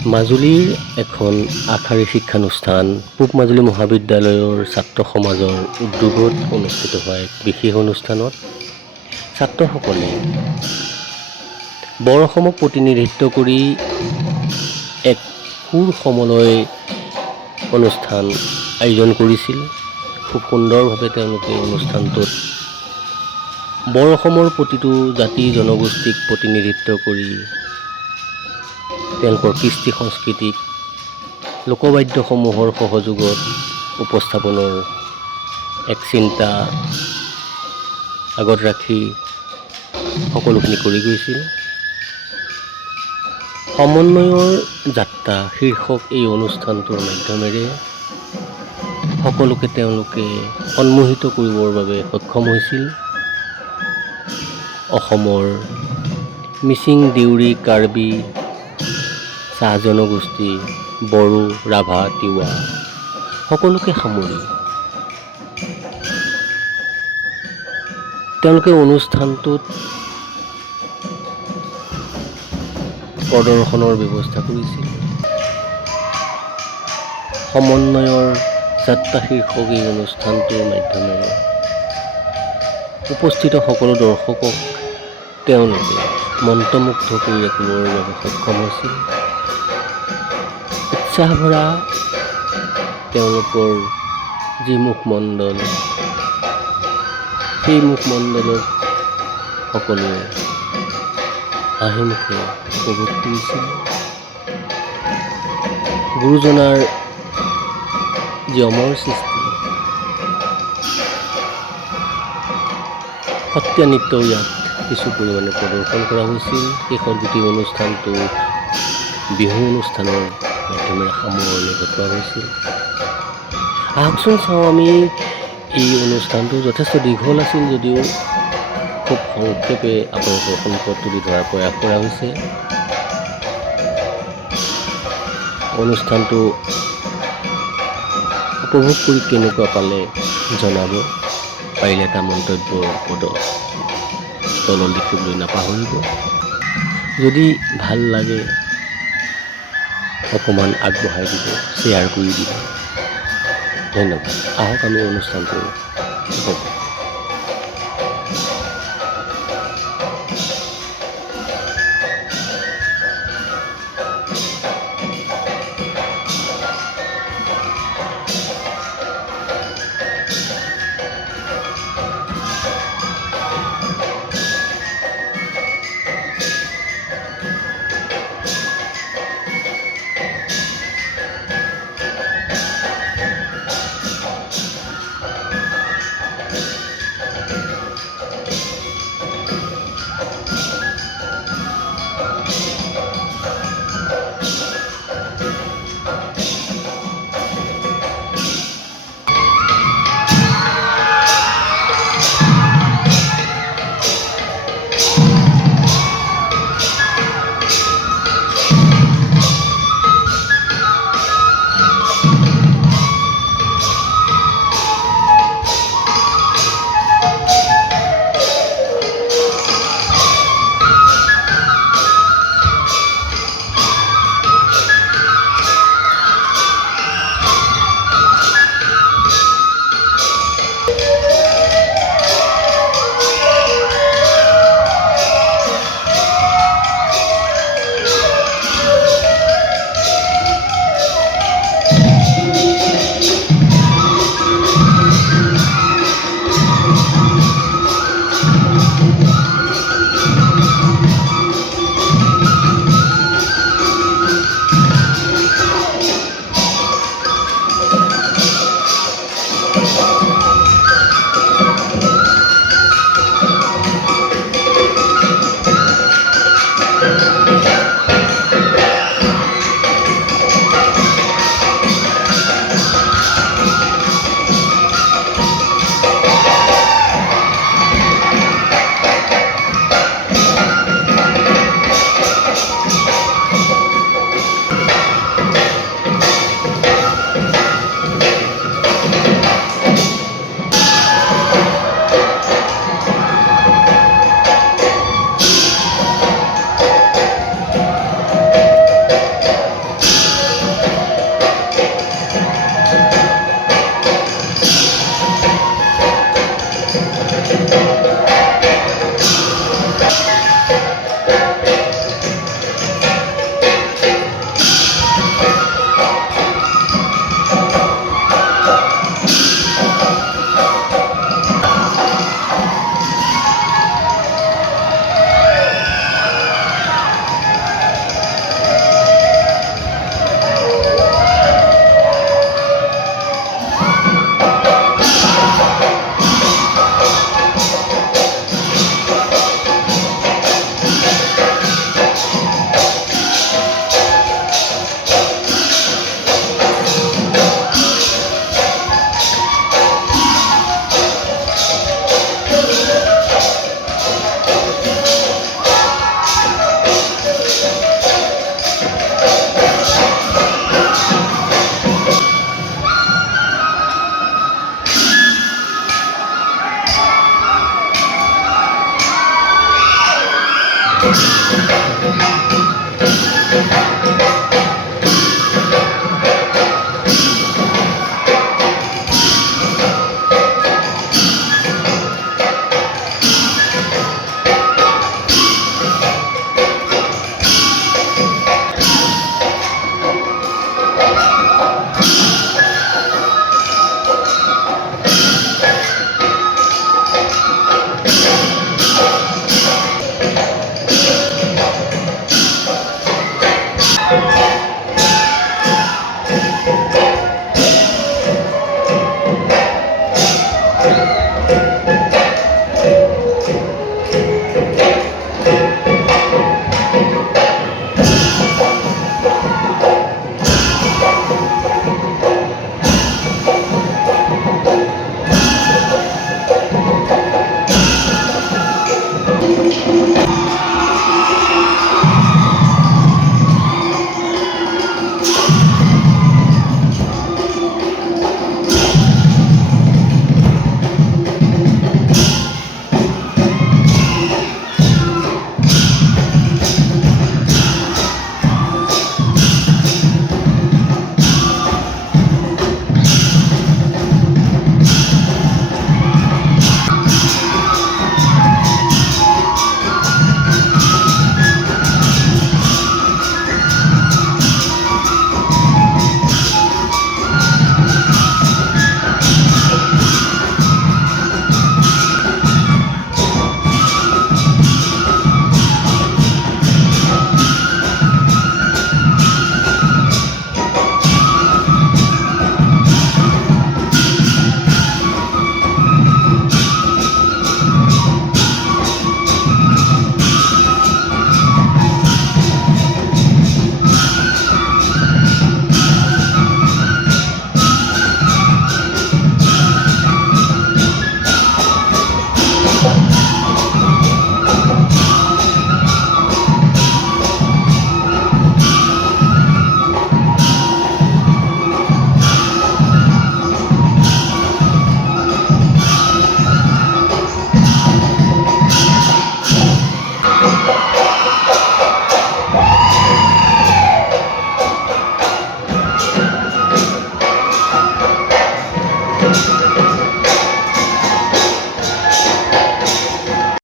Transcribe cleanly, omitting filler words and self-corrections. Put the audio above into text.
মাজুলীৰ এখন আগশাৰীৰ শিক্ষানুষ্ঠান পূব মাজুলী মহাবিদ্যালয়ৰ ছাত্ৰ সমাজৰ উদ্যোগত অনুষ্ঠিত হোৱা এক বিশেষ অনুষ্ঠানত ছাত্ৰসকলে বৰ অসমক প্ৰতিনিধিত্ব কৰি এক সুৰ সমন্বয় অনুষ্ঠান আয়োজন কৰিছিল। খুব সুন্দৰভাৱে তেওঁলোকে অনুষ্ঠানটোত বৰ অসমৰ প্ৰতিটো জাতি জনগোষ্ঠীক প্ৰতিনিধিত্ব কৰি তেওঁলোকৰ কৃষ্টি সংস্কৃতিক লোকবাদ্যসমূহৰ সহযোগত উপস্থাপনৰ এক চিন্তা আগত ৰাখি সকলোখিনি কৰি গৈছিল। সমন্বয়ৰ যাত্ৰা শীৰ্ষক এই অনুষ্ঠানটোৰ মাধ্যমেৰে সকলোকে তেওঁলোকে সন্মোহিত কৰিবৰ বাবে সক্ষম হৈছিল। অসমৰ মিচিং, দেউৰী, কাৰ্বি, চাহ জনগোষ্ঠী, বড়ো, ৰাভা, তিৱা সকলোকে সামৰি তেওঁলোকে অনুষ্ঠানটোত প্ৰদৰ্শনৰ ব্যৱস্থা কৰিছিল। সমন্বয়ৰ যাত্ৰা শীৰ্ষক এই অনুষ্ঠানটোৰ মাধ্যমেৰে উপস্থিত সকলো দৰ্শকক তেওঁলোকে মন্ত্ৰমুগ্ধ কৰি ৰাখিবৰ বাবে সক্ষম হৈছিল। উৎসাহ ভৰা তেওঁলোকৰ যি মুখমণ্ডল, সেই মুখমণ্ডলত সকলোৱে হাঁহি মুখে উপভোগ কৰিছিল। গুৰুজনাৰ যি অমৰ সৃষ্টি সত্ৰীয়া নৃত্য ইয়াত কিছু পৰিমাণে প্ৰদৰ্শন কৰা হৈছিল। শেষত গোটেই অনুষ্ঠানটো বিহু অনুষ্ঠানৰ মাধ্যমেৰে সামৰণি ঘটোৱা হৈছিল। আহকচোন চাওঁ আমি এই অনুষ্ঠানটো যথেষ্ট দীঘল আছিল যদিও খুব সংক্ষেপে আপোনালোকৰ সন্মুখত তুলি ধৰাৰ প্ৰয়াস কৰা হৈছে। অনুষ্ঠানটো উপভোগ কৰি কেনেকুৱা পালে জনাব, পাৰিলে এটা মন্তব্যৰ পদত তলত লিখিবলৈ নাপাহৰিব। যদি ভাল লাগে অকণমান আগবঢ়াই দিব, শ্বেয়াৰ কৰি দিব। ধন্যবাদ। আহক আমি অনুষ্ঠানটো উপভোগ কৰোঁ।